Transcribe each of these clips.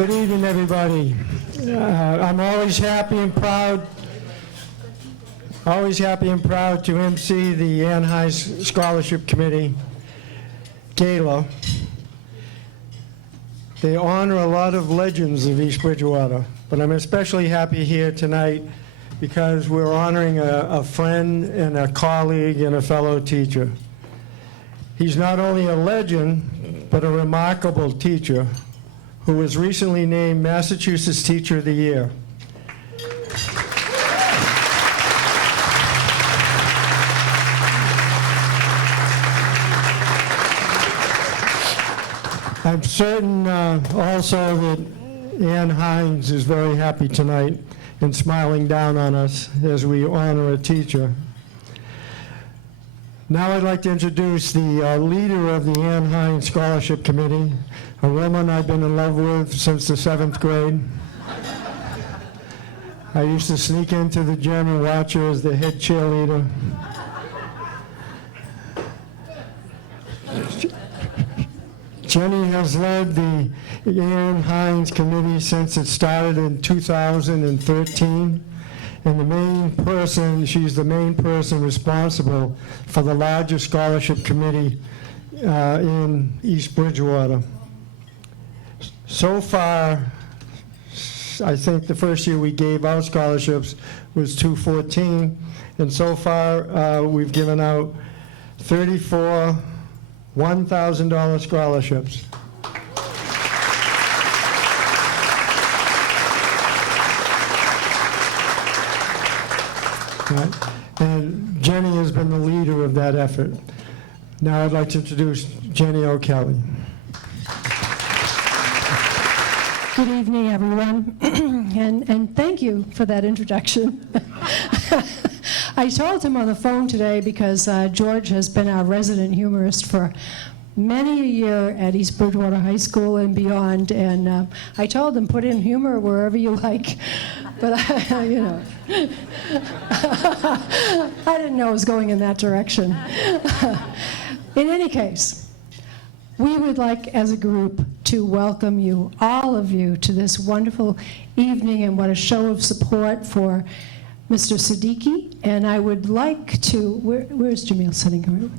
Good evening, everybody. I'm always happy and proud to MC the Anne Hynes Scholarship Committee Gala. They honor a lot of legends of East Bridgewater, but I'm especially happy here tonight because we're honoring a friend and a colleague and a fellow teacher. He's not only a legend, but a remarkable teacher who was recently named Massachusetts Teacher of the Year. I'm certain also that Anne Hynes is very happy tonight and smiling down on us as we honor a teacher. Now I'd like to introduce the leader of the Anne Hynes Scholarship Committee, a woman I've been in love with since the 7th grade. I used to sneak into the gym and watch her as the head cheerleader. Jenny has led the Anne Hynes Committee since it started in 2013. And she's the main person responsible for the largest scholarship committee in East Bridgewater. So far, I think the first year we gave out scholarships was 2014, and so far we've given out 34 $1,000 scholarships. Right. And Jenny has been the leader of that effort. Now I'd like to introduce Jenny O'Kelly. Good evening, everyone, and thank you for that introduction. I told him on the phone today because George has been our resident humorist for many a year at East Bridgewater High School and beyond, and I told him, put in humor wherever you like, but you know, I didn't know it was going in that direction. In any case, we would like, as a group, to welcome you, all of you, to this wonderful evening, and what a show of support for Mr. Siddiqui. And I would like to, where's Jameel sitting?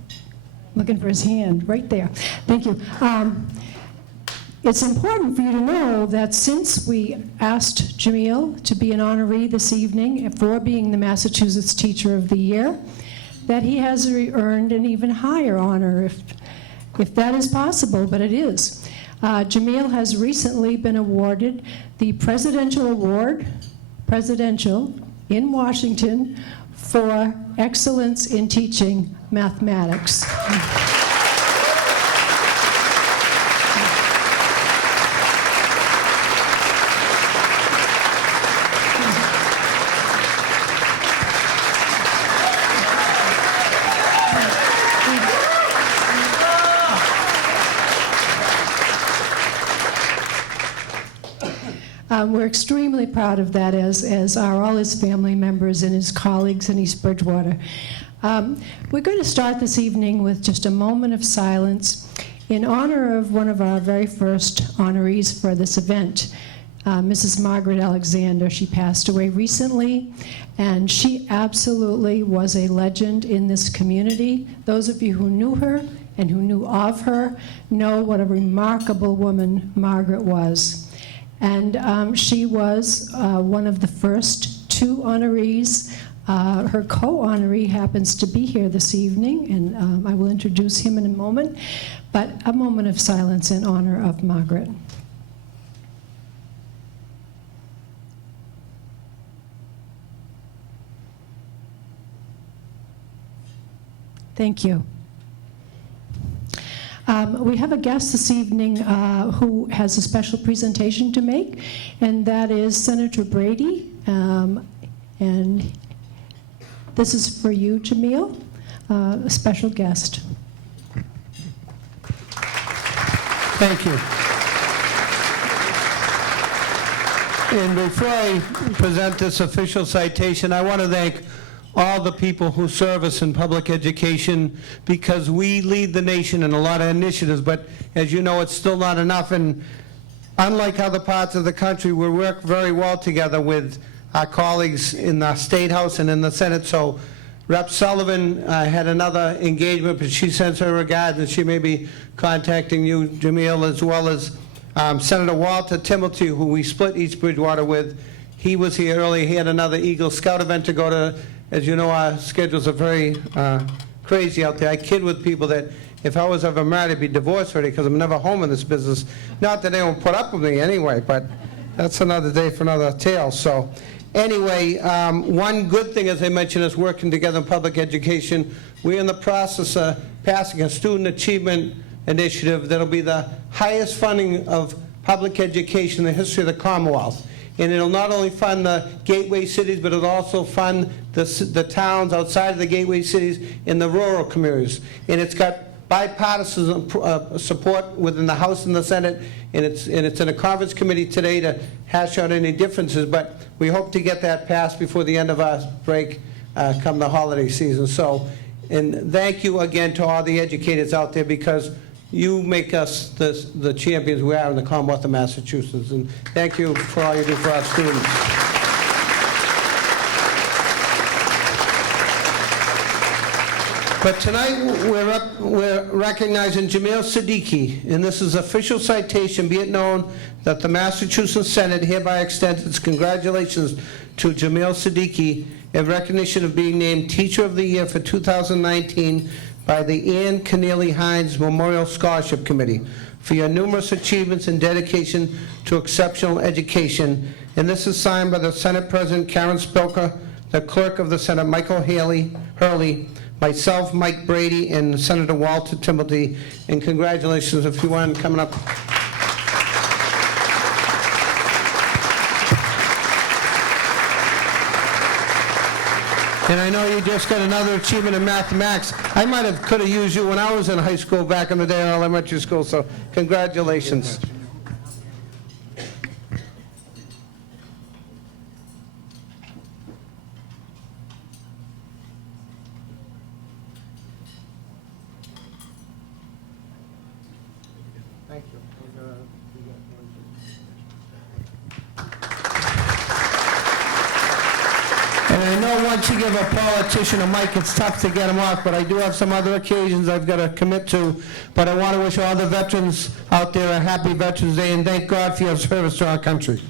Looking for his hand, right there. Thank you. It's important for you to know that since we asked Jameel to be an honoree this evening for being the Massachusetts Teacher of the Year, that he has earned an even higher honor, if that is possible, but it is. Jameel has recently been awarded the Presidential Award, in Washington, for excellence in teaching mathematics. We're extremely proud of that, as are all his family members and his colleagues in East Bridgewater. We're going to start this evening with just a moment of silence in honor of one of our very first honorees for this event, Mrs. Margaret Alexander. She passed away recently, and she absolutely was a legend in this community. Those of you who knew her and who knew of her know what a remarkable woman Margaret was. And she was one of the first two honorees. Her co-honoree happens to be here this evening, and I will introduce him in a moment. But a moment of silence in honor of Margaret. Thank you. We have a guest this evening who has a special presentation to make, and that is Senator Brady. And this is for you, Jameel, a special guest. Thank you. And before I present this official citation, I want to thank all the people who serve us in public education, because we lead the nation in a lot of initiatives, but as you know, it's still not enough. And unlike other parts of the country, we work very well together with our colleagues in the State House and in the Senate. So Rep. Sullivan had another engagement, but she sends her regards, and she may be contacting you, Jamil, as well as Senator Walter Timothy, who we split East Bridgewater with. He was here early. He had another Eagle Scout event to go to. As you know, our schedules are very crazy out there. I kid with people that if I was ever married, I'd be divorced already because I'm never home in this business. Not that they don't put up with me anyway, but that's another day for another tale. So anyway, one good thing, as I mentioned, is working together in public education. We're in the process of passing a student achievement initiative that'll be the highest funding of public education in the history of the Commonwealth. And it'll not only fund the gateway cities, but it'll also fund the towns outside of the gateway cities in the rural communities. And it's got bipartisan support within the House and the Senate, and it's in a conference committee today to hash out any differences, but we hope to get that passed before the end of our break come the holiday season. So, and thank you again to all the educators out there, because you make us the champions we are in the Commonwealth of Massachusetts, and thank you for all you do for our students. But tonight we're recognizing Jameel Siddiqui, and this is official citation. Be it known that the Massachusetts Senate hereby extends its congratulations to Jameel Siddiqui in recognition of being named Teacher of the Year for 2019 by the Anne Kenneally Hynes Memorial Scholarship Committee for your numerous achievements and dedication to exceptional education. And this is signed by the Senate President Karen Spilka, the Clerk of the Senate Michael Hurley, myself, Mike Brady, and Senator Walter Timothy. And congratulations, if you want, coming up. And I know you just got another achievement in mathematics. I could have used you when I was in high school back in the day, in elementary school, so congratulations. Thank you. And I know once you give a politician a mic, it's tough to get him off, but I do have some other occasions I've got to commit to. But I want to wish all the veterans out there a happy Veterans Day, and thank God for your service to our country.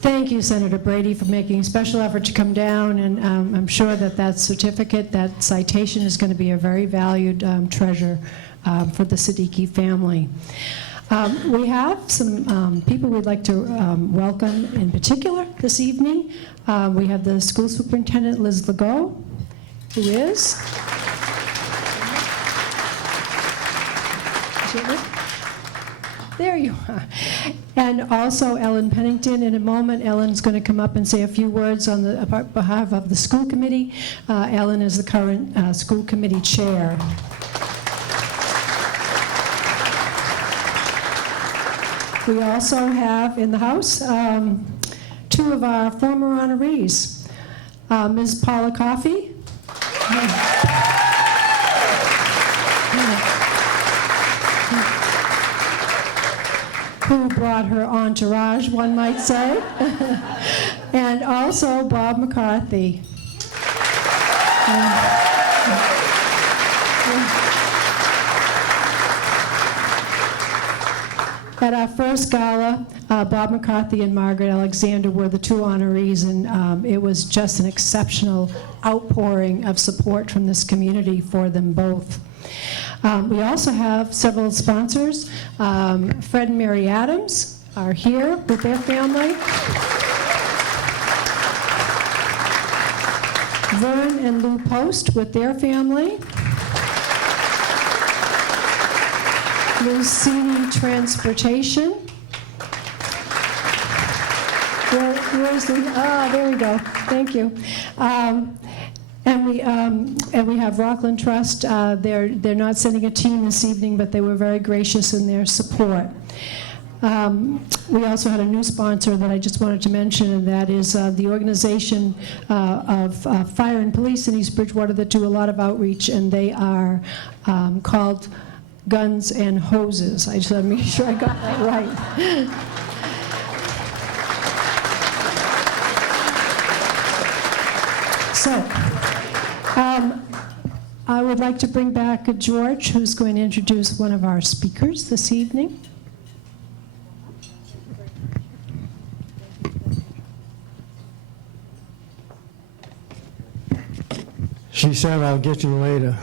Thank you, Senator Brady, for making a special effort to come down, and I'm sure that that certificate, that citation is going to be a very valued treasure for the Siddiqui family. We have some people we'd like to welcome in particular this evening. We have the school superintendent, Liz Legault, who is... There you are. And also Ellen Pennington. In a moment, Ellen's going to come up and say a few words on the behalf of the school committee. Ellen is the current school committee chair. We also have in the house two of our former honorees. Ms. Paula Coffey. Who brought her entourage, one might say, and also Bob McCarthy. At our first gala, Bob McCarthy and Margaret Alexander were the two honorees, and it was just an exceptional outpouring of support from this community for them both. We also have several sponsors. Fred and Mary Adams are here with their family. Vern and Lou Post with their family. Lucini Transportation. Where's the, there we go, thank you. And we have Rockland Trust. They're not sending a team this evening, but they were very gracious in their support. We also had a new sponsor that I just wanted to mention, and that is the organization of fire and police in East Bridgewater that do a lot of outreach, and they are called Guns and Hoses. I just want to make sure I got that right. So, I would like to bring back George, who's going to introduce one of our speakers this evening. She said, "I'll get you later."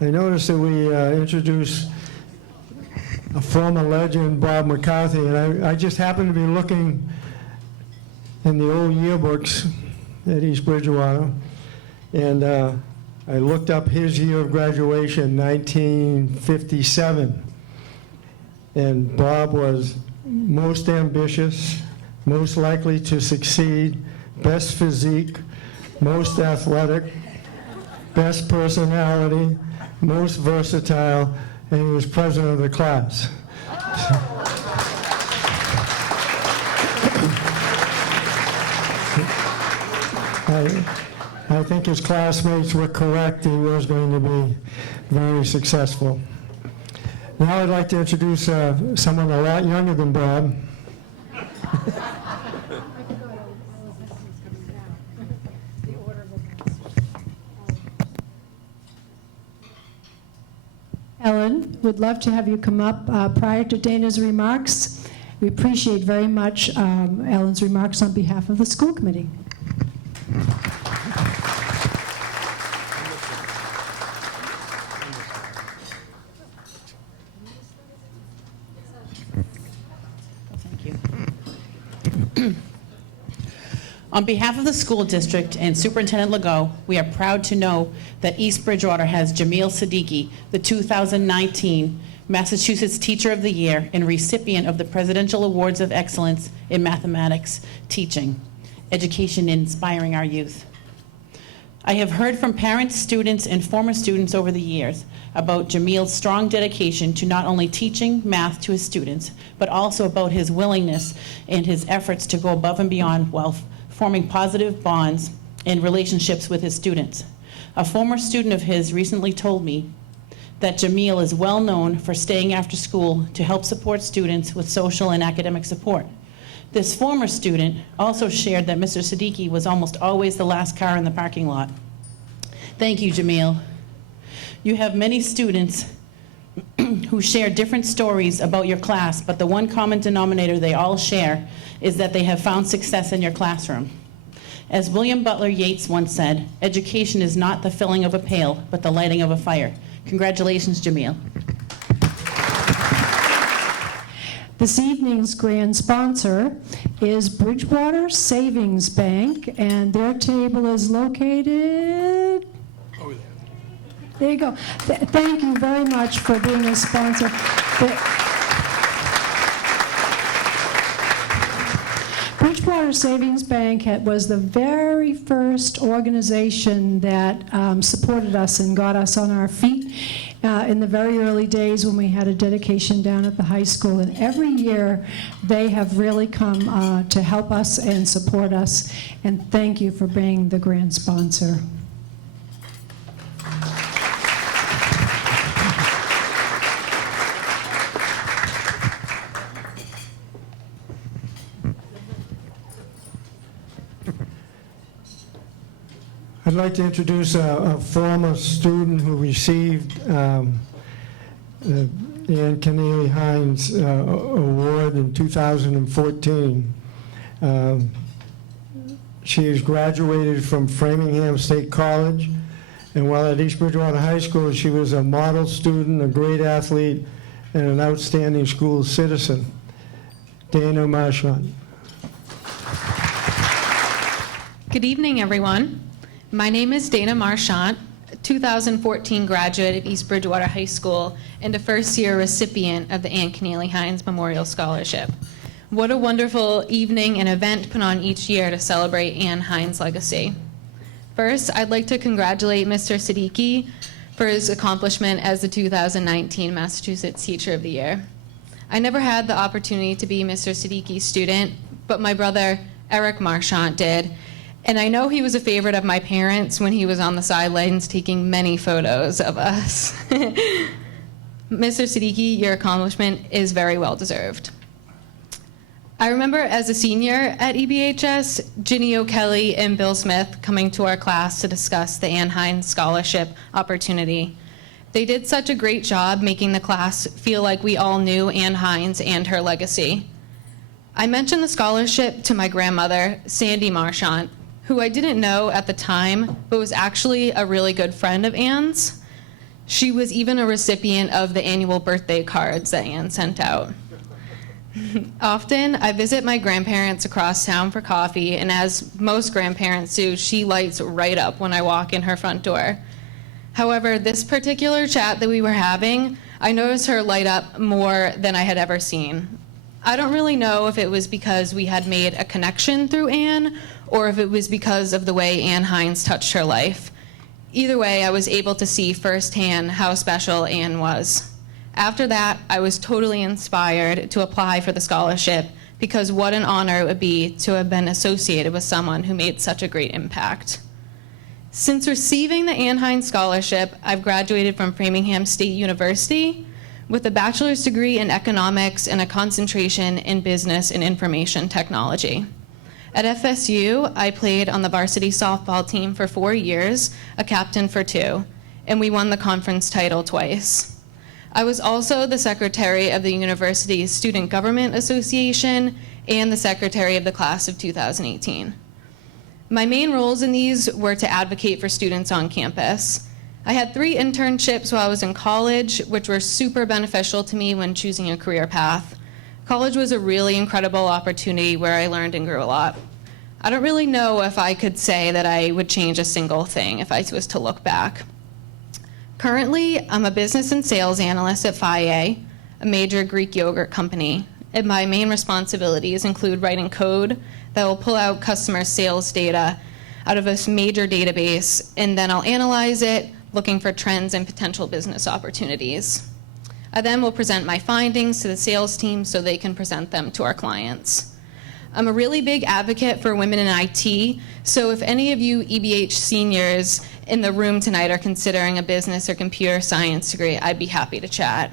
I noticed that we introduced a former legend, Bob McCarthy, and I just happened to be looking in the old yearbooks at East Bridgewater, and I looked up his year of graduation, 1957, and Bob was most ambitious, most likely to succeed, best physique, most athletic, best personality, most versatile, and he was president of the class. I think his classmates were correct. He was going to be very successful. Now I'd like to introduce someone a lot younger than Bob. Ellen, would love to have you come up prior to Dana's remarks. We appreciate very much Ellen's remarks on behalf of the school committee. On behalf of the school district and Superintendent Legault, we are proud to know that East Bridgewater has Jameel Siddiqui, the 2019 Massachusetts Teacher of the Year and recipient of the Presidential Awards of Excellence in Mathematics Teaching, Education Inspiring Our Youth. I have heard from parents, students, and former students over the years about Jameel's strong dedication to not only teaching math to his students, but also about his willingness and his efforts to go above and beyond while forming positive bonds and relationships with his students. A former student of his recently told me that Jameel is well known for staying after school to help support students with social and academic support. This former student also shared that Mr. Siddiqui was almost always the last car in the parking lot. Thank you, Jameel. You have many students who share different stories about your class, but the one common denominator they all share is that they have found success in your classroom. As William Butler Yeats once said, education is not the filling of a pail, but the lighting of a fire. Congratulations, Jameel. This evening's grand sponsor is Bridgewater Savings Bank, and their table is located over there. There you go. Thank you very much for being a sponsor. Bridgewater Savings Bank was the very first organization that supported us and got us on our feet in the very early days when we had a dedication down at the high school. And every year they have really come to help us and support us. And thank you for being the grand sponsor. I'd like to introduce a former student who received Anne Kenneally Hynes Award in 2014. She has graduated from Framingham State College, and while at East Bridgewater High School, she was a model student, a great athlete, and an outstanding school citizen. Dana Marchant. Good evening, everyone. My name is Dana Marchant, 2014 graduate of East Bridgewater High School and a first-year recipient of the Anne Kenneally Hynes Memorial Scholarship. What a wonderful evening and event put on each year to celebrate Anne Hynes' legacy. First, I'd like to congratulate Mr. Siddiqui for his accomplishment as the 2019 Massachusetts Teacher of the Year. I never had the opportunity to be Mr. Siddiqui's student, but my brother, Eric Marchant, did. And I know he was a favorite of my parents when he was on the sidelines taking many photos of us. Mr. Siddiqui, your accomplishment is very well deserved. I remember as a senior at EBHS, Ginny O'Kelly and Bill Smith coming to our class to discuss the Anne Hynes Scholarship opportunity. They did such a great job making the class feel like we all knew Anne Hynes and her legacy. I mentioned the scholarship to my grandmother, Sandy Marchant, who I didn't know at the time, but was actually a really good friend of Anne's. She was even a recipient of the annual birthday cards that Anne sent out. Often, I visit my grandparents across town for coffee, and as most grandparents do, she lights right up when I walk in her front door. However, this particular chat that we were having, I noticed her light up more than I had ever seen. I don't really know if it was because we had made a connection through Anne, or if it was because of the way Anne Hynes touched her life. Either way, I was able to see firsthand how special Anne was. After that, I was totally inspired to apply for the scholarship because what an honor it would be to have been associated with someone who made such a great impact. Since receiving the Anne Hynes Scholarship, I've graduated from Framingham State University with a bachelor's degree in economics and a concentration in business and information technology. At FSU, I played on the varsity softball team for 4 years, a captain for 2, and we won the conference title twice. I was also the secretary of the university's Student Government Association and the secretary of the class of 2018. My main roles in these were to advocate for students on campus. I had 3 internships while I was in college, which were super beneficial to me when choosing a career path. College was a really incredible opportunity where I learned and grew a lot. I don't really know if I could say that I would change a single thing if I was to look back. Currently, I'm a business and sales analyst at FIA, a major Greek yogurt company, and my main responsibilities include writing code that will pull out customer sales data out of this major database, and then I'll analyze it, looking for trends and potential business opportunities. I then will present my findings to the sales team so they can present them to our clients. I'm a really big advocate for women in IT, so if any of you EBH seniors in the room tonight are considering a business or computer science degree, I'd be happy to chat.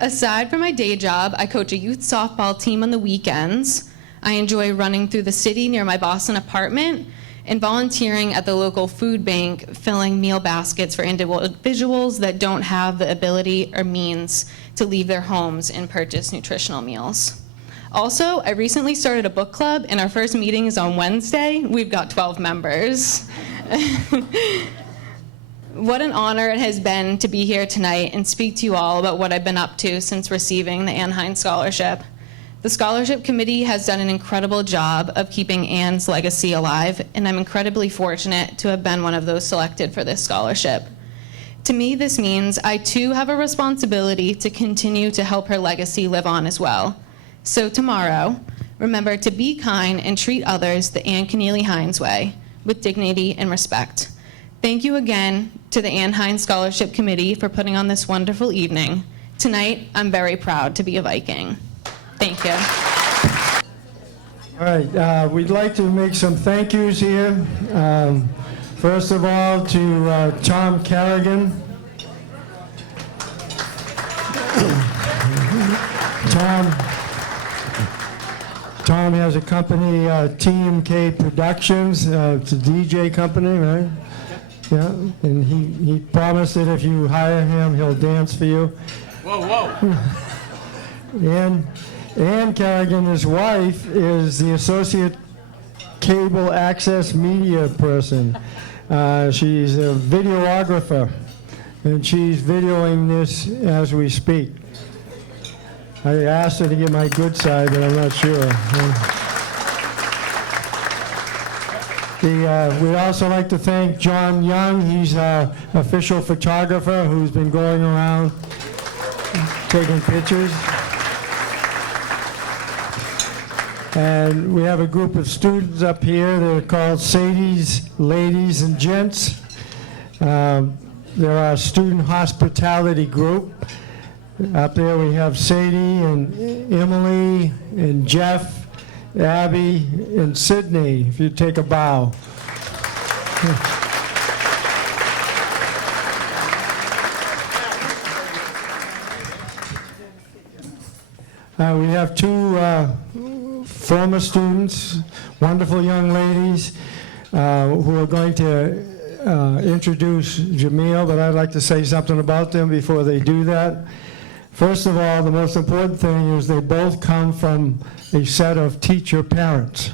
Aside from my day job, I coach a youth softball team on the weekends. I enjoy running through the city near my Boston apartment and volunteering at the local food bank, filling meal baskets for individuals that don't have the ability or means to leave their homes and purchase nutritional meals. Also, I recently started a book club, and our first meeting is on Wednesday. We've got 12 members. What an honor it has been to be here tonight and speak to you all about what I've been up to since receiving the Anne Hynes Scholarship. The Scholarship Committee has done an incredible job of keeping Anne's legacy alive, and I'm incredibly fortunate to have been one of those selected for this scholarship. To me, this means I too have a responsibility to continue to help her legacy live on as well. So tomorrow, remember to be kind and treat others the Anne Kenneally Hynes way, with dignity and respect. Thank you again to the Anne Hynes Scholarship Committee for putting on this wonderful evening. Tonight, I'm very proud to be a Viking. Thank you. All right, we'd like to make some thank yous here. First of all, to Tom Carrigan. Tom has a company, TMK Productions. It's a DJ company, right? Yeah, and he promised that if you hire him, he'll dance for you. Whoa. Anne Carrigan, his wife, is the associate cable access media person. She's a videographer, and she's videoing this as we speak. I asked her to get my good side, but I'm not sure. We'd also like to thank John Young. He's our official photographer who's been going around taking pictures. And we have a group of students up here. They're called Sadie's Ladies and Gents. They're our student hospitality group. Up there we have Sadie and Emily and Jeff, Abby and Sydney, if you take a bow. We have two former students, wonderful young ladies, who are going to introduce Jameel, but I'd like to say something about them before they do that. First of all, the most important thing is they both come from a set of teacher parents.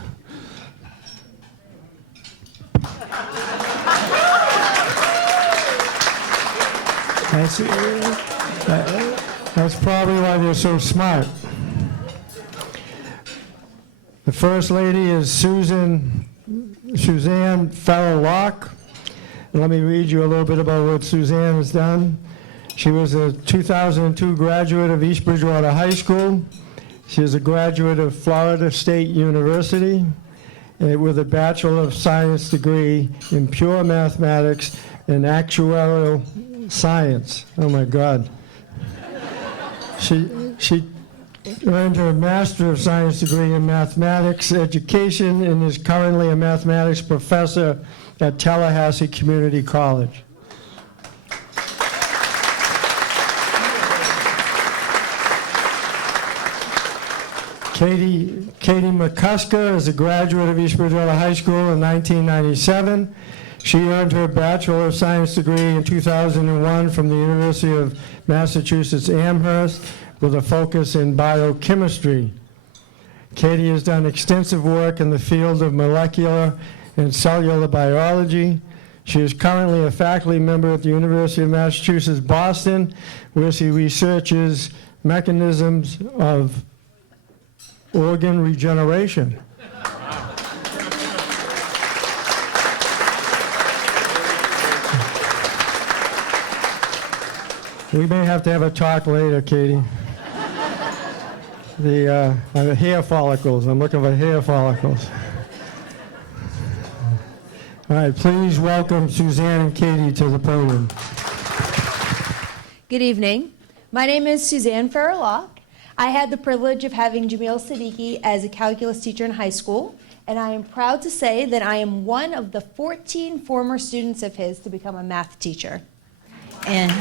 That's probably why they're so smart. The first lady is Suzanne Farrell. Let me read you a little bit about what Suzanne has done. She was a 2002 graduate of East Bridgewater High School. She is a graduate of Florida State University with a Bachelor of Science degree in pure mathematics and actuarial science. Oh my God. She earned her Master of Science degree in mathematics education and is currently a mathematics professor at Tallahassee Community College. Katie Mccusker is a graduate of East Bridgewater High School in 1997. She earned her Bachelor of Science degree in 2001 from the University of Massachusetts Amherst with a focus in biochemistry. Katie has done extensive work in the field of molecular and cellular biology. She is currently a faculty member at the University of Massachusetts Boston, where she researches mechanisms of organ regeneration. We may have to have a talk later, Katie. The hair follicles. I'm looking for hair follicles. All right, please welcome Suzanne and Katie to the podium. Good evening. My name is Suzanne Farrell. I had the privilege of having Jameel Siddiqui as a calculus teacher in high school, and I am proud to say that I am one of the 14 former students of his to become a math teacher. And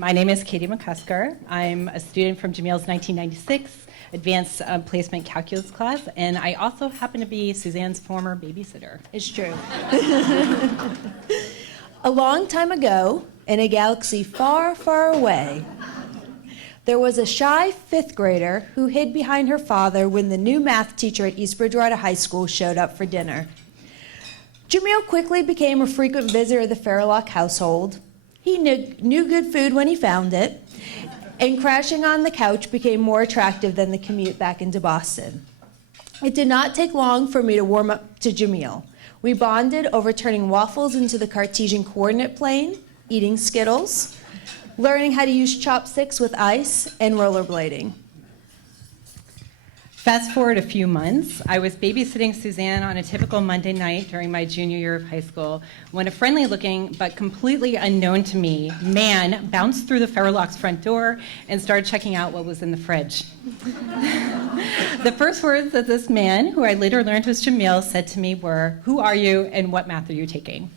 my name is Katie Mccusker. I'm a student from Jamil's 1996 Advanced Placement Calculus class, and I also happen to be Suzanne's former babysitter. It's true. A long time ago, in a galaxy far, far away, there was a shy fifth grader who hid behind her father when the new math teacher at East Bridgewater High School showed up for dinner. Jameel quickly became a frequent visitor of the Farrell household. He knew good food when he found it, and crashing on the couch became more attractive than the commute back into Boston. It did not take long for me to warm up to Jameel. We bonded over turning waffles into the Cartesian coordinate plane, eating Skittles, learning how to use chopsticks with ice, and rollerblading. Fast forward a few months, I was babysitting Suzanne on a typical Monday night during my junior year of high school when a friendly-looking but completely unknown to me man bounced through the Farrell's front door and started checking out what was in the fridge. The first words that this man, who I later learned was Jameel, said to me were, "Who are you and what math are you taking?"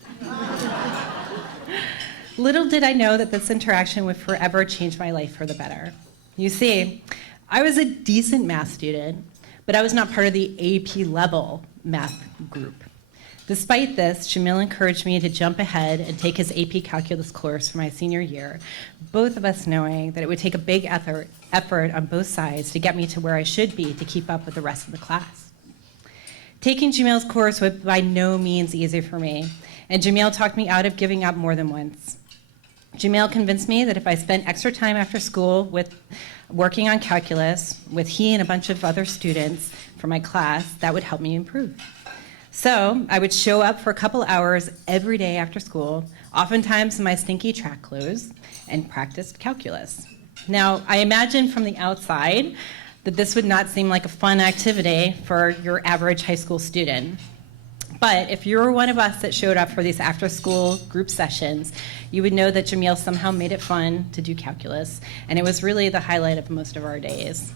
Little did I know that this interaction would forever change my life for the better. You see, I was a decent math student, but I was not part of the AP level math group. Despite this, Jameel encouraged me to jump ahead and take his AP calculus course for my senior year, both of us knowing that it would take a big effort on both sides to get me to where I should be to keep up with the rest of the class. Taking Jameel's course was by no means easy for me, and Jameel talked me out of giving up more than once. Jameel convinced me that if I spent extra time after school working on calculus with he and a bunch of other students for my class, that would help me improve. So I would show up for a couple hours every day after school, oftentimes in my stinky track clothes, and practiced calculus. Now, I imagine from the outside that this would not seem like a fun activity for your average high school student. But if you were one of us that showed up for these after-school group sessions, you would know that Jamil somehow made it fun to do calculus, and it was really the highlight of most of our days.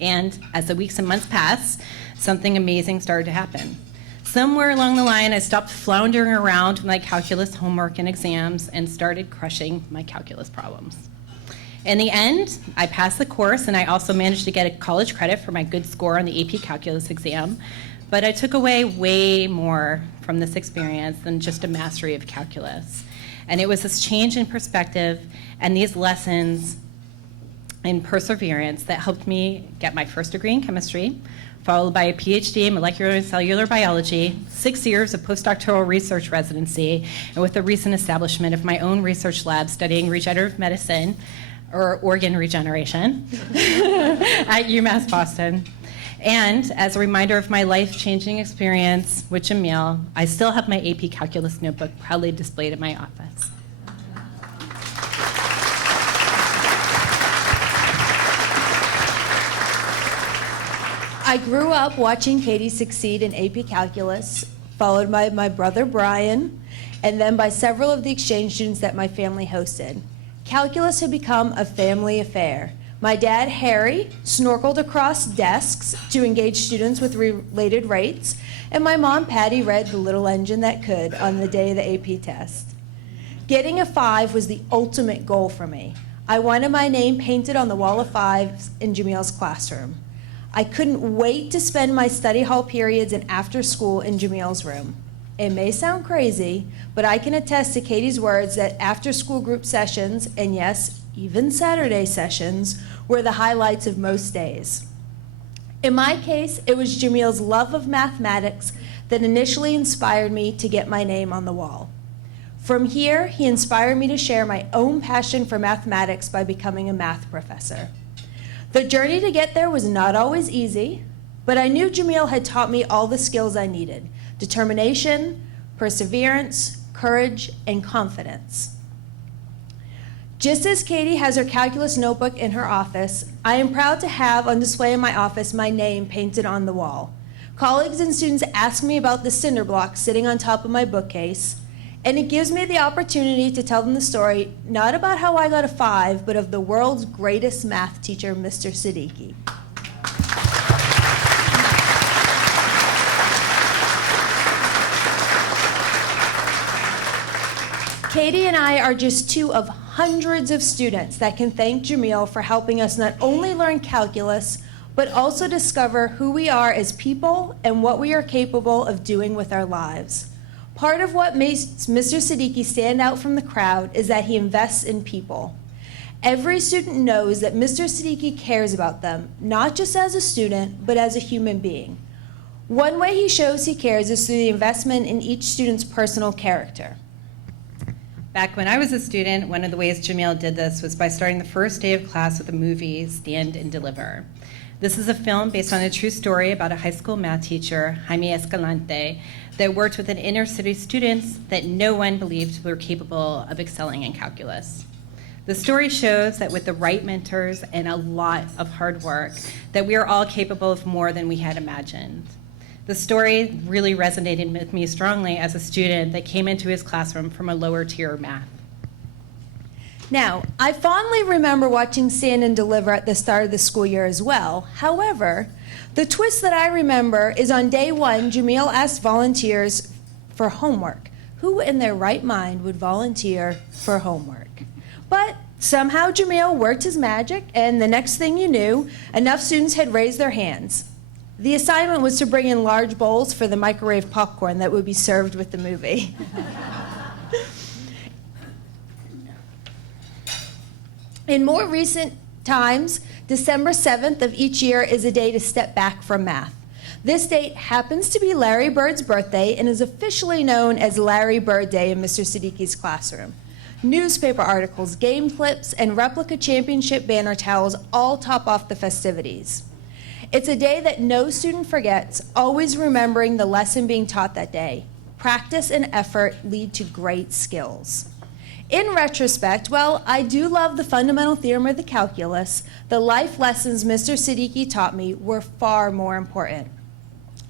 And as the weeks and months passed, something amazing started to happen. Somewhere along the line, I stopped floundering around with my calculus homework and exams and started crushing my calculus problems. In the end, I passed the course, and I also managed to get a college credit for my good score on the AP Calculus exam. But I took away way more from this experience than just a mastery of calculus. And it was this change in perspective and these lessons in perseverance that helped me get my first degree in chemistry, followed by a PhD in molecular and cellular biology, 6 years of postdoctoral research residency, and with the recent establishment of my own research lab studying regenerative medicine, or organ regeneration, at UMass Boston. And as a reminder of my life-changing experience with Jamil, I still have my AP Calculus notebook proudly displayed in my office. I grew up watching Katie succeed in AP Calculus, followed by my brother Brian, and then by several of the exchange students that my family hosted. Calculus had become a family affair. My dad, Harry, snorkeled across desks to engage students with related rates, and my mom, Patty, read The Little Engine That Could on the day of the AP test. Getting a 5 was the ultimate goal for me. I wanted my name painted on the wall of 5s in Jamil's classroom. I couldn't wait to spend my study hall periods and after school in Jamil's room. It may sound crazy, but I can attest to Katie's words that after-school group sessions, and yes, even Saturday sessions, were the highlights of most days. In my case, it was Jamil's love of mathematics that initially inspired me to get my name on the wall. From here, he inspired me to share my own passion for mathematics by becoming a math professor. The journey to get there was not always easy, but I knew Jamil had taught me all the skills I needed: determination, perseverance, courage, and confidence. Just as Katie has her calculus notebook in her office, I am proud to have on display in my office my name painted on the wall. Colleagues and students ask me about the cinder blocks sitting on top of my bookcase, and it gives me the opportunity to tell them the story, not about how I got a 5, but of the world's greatest math teacher, Mr. Siddiqui. Katie and I are just two of hundreds of students that can thank Jamil for helping us not only learn calculus, but also discover who we are as people and what we are capable of doing with our lives. Part of what makes Mr. Siddiqui stand out from the crowd is that he invests in people. Every student knows that Mr. Siddiqui cares about them, not just as a student, but as a human being. One way he shows he cares is through the investment in each student's personal character. Back when I was a student, one of the ways Jamil did this was by starting the first day of class with the movie Stand and Deliver. This is a film based on a true story about a high school math teacher, Jaime Escalante, that worked with an inner city students that no one believed were capable of excelling in calculus. The story shows that with the right mentors and a lot of hard work, that we are all capable of more than we had imagined. The story really resonated with me strongly as a student that came into his classroom from a lower tier math. Now, I fondly remember watching Stand and Deliver at the start of the school year as well. However, the twist that I remember is on day 1, Jamil asked volunteers for homework. Who in their right mind would volunteer for homework? But somehow Jamil worked his magic, and the next thing you knew, enough students had raised their hands. The assignment was to bring in large bowls for the microwave popcorn that would be served with the movie. In more recent times, December 7th of each year is a day to step back from math. This date happens to be Larry Bird's birthday and is officially known as Larry Bird Day in Mr. Siddiqui's classroom. Newspaper articles, game clips, and replica championship banner towels all top off the festivities. It's a day that no student forgets, always remembering the lesson being taught that day: Practice and effort lead to great skills. In retrospect, well, I do love the fundamental theorem of the calculus. The life lessons Mr. Siddiqui taught me were far more important.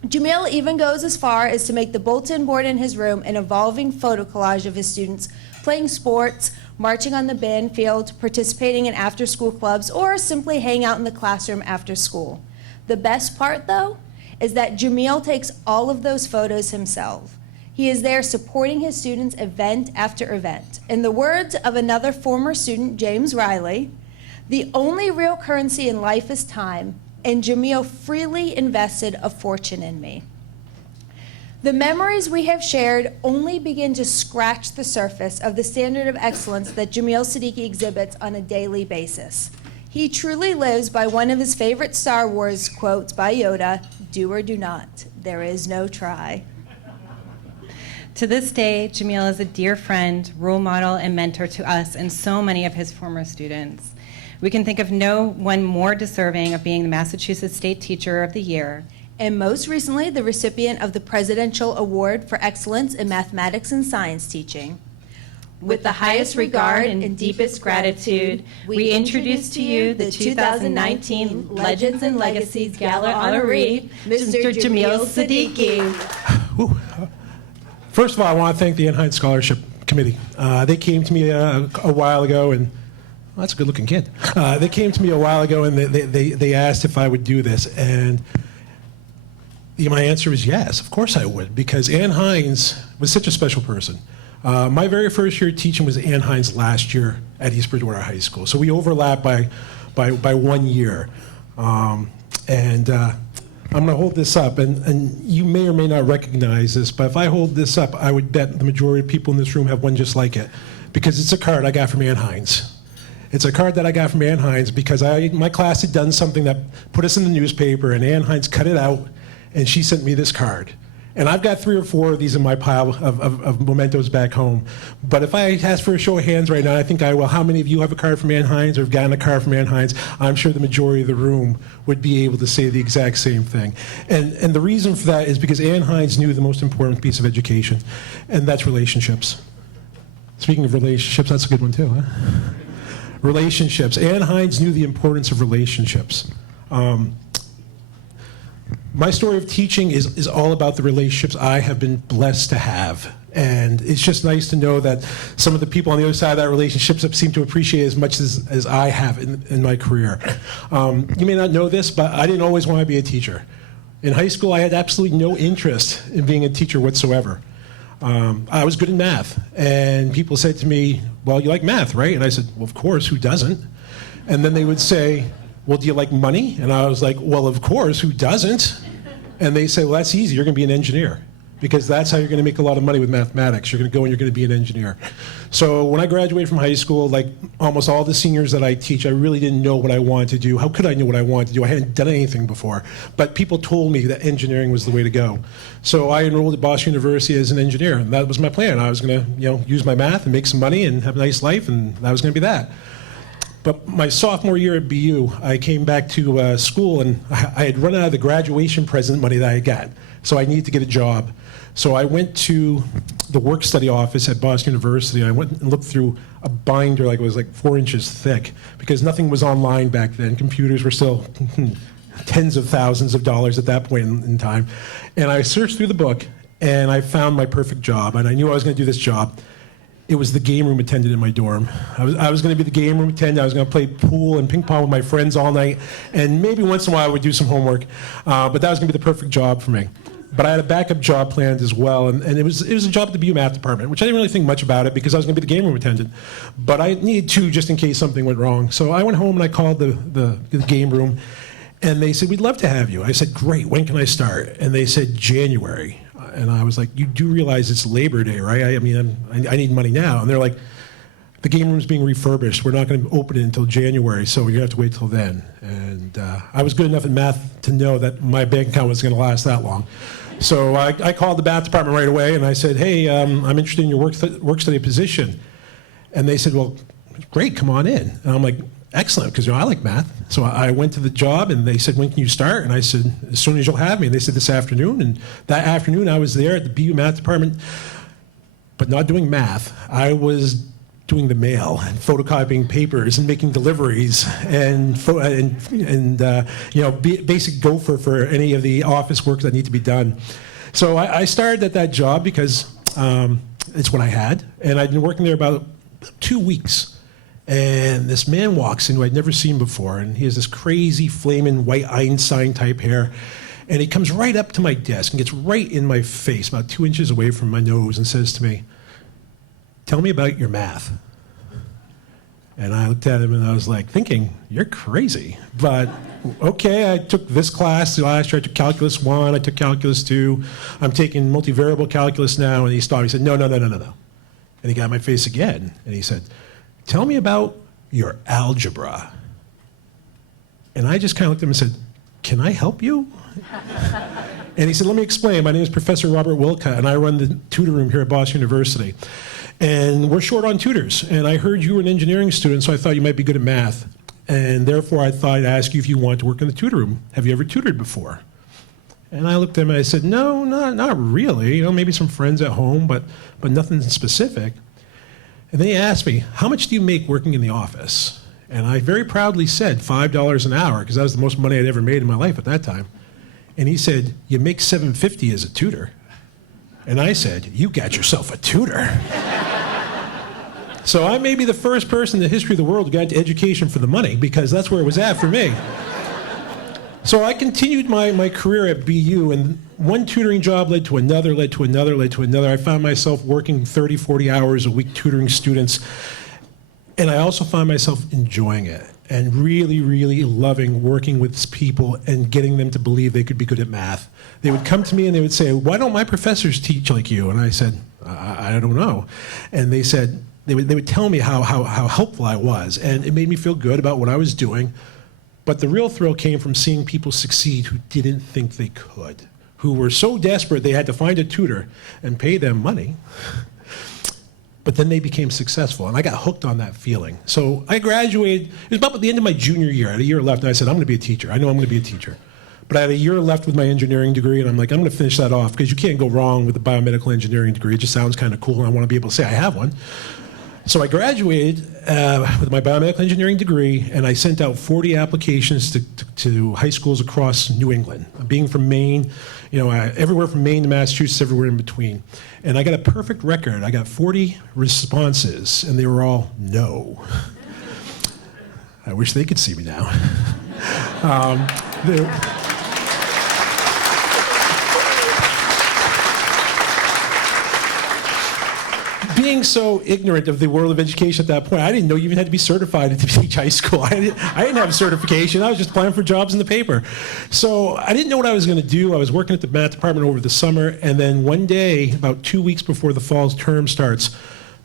Jamil even goes as far as to make the bulletin board in his room an evolving photo collage of his students playing sports, marching on the band field, participating in after-school clubs, or simply hang out in the classroom after school. The best part, though, is that Jamil takes all of those photos himself. He is there supporting his students event after event. In the words of another former student, James Riley, the only real currency in life is time, and Jamil freely invested a fortune in me. The memories we have shared only begin to scratch the surface of the standard of excellence that Jameel Siddiqui exhibits on a daily basis. He truly lives by one of his favorite Star Wars quotes by Yoda, "Do or do not, there is no try." To this day, Jamil is a dear friend, role model, and mentor to us and so many of his former students. We can think of no one more deserving of being the Massachusetts State Teacher of the Year, And most recently, the recipient of the Presidential Award for Excellence in Mathematics and Science Teaching. With the highest regard and deepest gratitude, we introduce to you the 2019 Legends and Legacies Gala honoree, Mr. Jamil Siddiqui. First of all, I want to thank the Anne Hynes Scholarship Committee. They came to me a while ago, and well, that's a good-looking kid. They came to me a while ago, and they asked if I would do this, and my answer was yes, of course I would, because Anne Hynes was such a special person. My very first year teaching was Anne Hynes last year at East Bridgewater High School, so we overlap by 1 year. I'm going to hold this up, and you may or may not recognize this, but if I hold this up, I would bet the majority of people in this room have one just like it, because it's a card I got from Anne Hynes. It's a card that I got from Anne Hynes because my class had done something that put us in the newspaper, and Anne Hynes cut it out, and she sent me this card. And I've got 3 or 4 of these in my pile of mementos back home. But if I ask for a show of hands right now, I think I will. How many of you have a card from Anne Hynes or have gotten a card from Anne Hynes? I'm sure the majority of the room would be able to say the exact same thing. And the reason for that is because Anne Hynes knew the most important piece of education, and that's relationships. Speaking of relationships, that's a good one too, huh? Relationships. Anne Hynes knew the importance of relationships. My story of teaching is all about the relationships I have been blessed to have. And it's just nice to know that some of the people on the other side of that relationship seem to appreciate as much as I have in my career. You may not know this, but I didn't always want to be a teacher. In high school, I had absolutely no interest in being a teacher whatsoever. I was good in math, and people said to me, well, you like math, right? And I said, well, of course, who doesn't? And then they would say, well, do you like money? And I was like, well, of course, who doesn't? And they say, well, that's easy, you're going to be an engineer, because that's how you're going to make a lot of money with mathematics. You're going to go and you're going to be an engineer. So when I graduated from high school, like almost all the seniors that I teach, I really didn't know what I wanted to do. How could I know what I wanted to do? I hadn't done anything before. But people told me that engineering was the way to go. So I enrolled at Boston University as an engineer, and that was my plan. I was going to use my math and make some money and have a nice life, and that was going to be that. But my sophomore year at BU, I came back to school, and I had run out of the graduation present money that I got. So I needed to get a job. So I went to the work study office at Boston University, and I went and looked through a binder it was like 4 inches thick, because nothing was online back then. Computers were still tens of thousands of dollars at that point in time. And I searched through the book, and I found my perfect job, and I knew I was going to do this job. It was the game room attendant in my dorm. I was going to be the game room attendant. I was going to play pool and ping pong with my friends all night, and maybe once in a while I would do some homework. But that was going to be the perfect job for me. But I had a backup job planned as well, and it was a job at the BU math department, which I didn't really think much about it because I was going to be the game room attendant. But I needed 2 just in case something went wrong. So I went home and I called the game room, and they said, we'd love to have you. I said, great, when can I start? And they said, January. And I was like, you do realize it's Labor Day, right? I mean, I need money now. And they're like, the game room's being refurbished. We're not going to open it until January, so you have to wait till then. And I was good enough in math to know that my bank account was going to last that long. So I called the math department right away, and I said, hey, I'm interested in your work study position. And they said, well, great, come on in. And I'm like, excellent, because I like math. So I went to the job, and they said, when can you start? And I said, as soon as you'll have me. And they said, this afternoon. And that afternoon, I was there at the BU math department, but not doing math. I was doing the mail and photocopying papers and making deliveries and basic gopher for any of the office work that need to be done. So I started at that job because it's what I had, and I'd been working there about 2 weeks. And this man walks in who I'd never seen before, and he has this crazy flaming white Einstein type hair, and he comes right up to my desk and gets right in my face, about 2 inches away from my nose, and says to me, "Tell me about your math." And I looked at him and I was like thinking, you're crazy. But okay, I took this class last year. I took Calculus 1, I took Calculus 2. I'm taking multivariable calculus now. And he stopped. He said, no. And he got in my face again. And he said, "Tell me about your algebra." And I just kind of looked at him and said, "Can I help you?" And he said, "Let me explain. My name is Professor Robert Wilcott, and I run the tutor room here at Boston University. And we're short on tutors. And I heard you were an engineering student, so I thought you might be good at math. And therefore, I thought I'd ask you if you want to work in the tutor room. Have you ever tutored before?" And I looked at him and I said, "No, not really. Maybe some friends at home, but nothing specific." And then he asked me, "How much do you make working in the office?" And I very proudly said $5 an hour, because that was the most money I'd ever made in my life at that time. And he said, "You make $7.50 as a tutor." And I said, "You got yourself a tutor." So I may be the first person in the history of the world who got into education for the money, because that's where it was at for me. So I continued my career at BU, and one tutoring job led to another, led to another, led to another. I found myself working 30, 40 hours a week tutoring students, and I also found myself enjoying it and really, really loving working with people and getting them to believe they could be good at math. They would come to me and they would say, "Why don't my professors teach like you?" And I said, I don't know. And they said, they would tell me how helpful I was, and it made me feel good about what I was doing. But the real thrill came from seeing people succeed who didn't think they could, who were so desperate they had to find a tutor and pay them money. But then they became successful, and I got hooked on that feeling. So I graduated. It was about the end of my junior year. I had a year left, and I said, "I'm going to be a teacher. I know I'm going to be a teacher." But I had a year left with my engineering degree, and I'm like, I'm going to finish that off, because you can't go wrong with a biomedical engineering degree. It just sounds kind of cool, and I want to be able to say I have one. So I graduated with my biomedical engineering degree, and I sent out 40 applications to high schools across New England. Being from Maine, everywhere from Maine to Massachusetts, everywhere in between. And I got a perfect record. I got 40 responses, and they were all no. I wish they could see me now. Being so ignorant of the world of education at that point, I didn't know you even had to be certified to teach high school. I didn't have a certification. I was just applying for jobs in the paper. So I didn't know what I was going to do. I was working at the math department over the summer, and then one day, about 2 weeks before the fall term starts,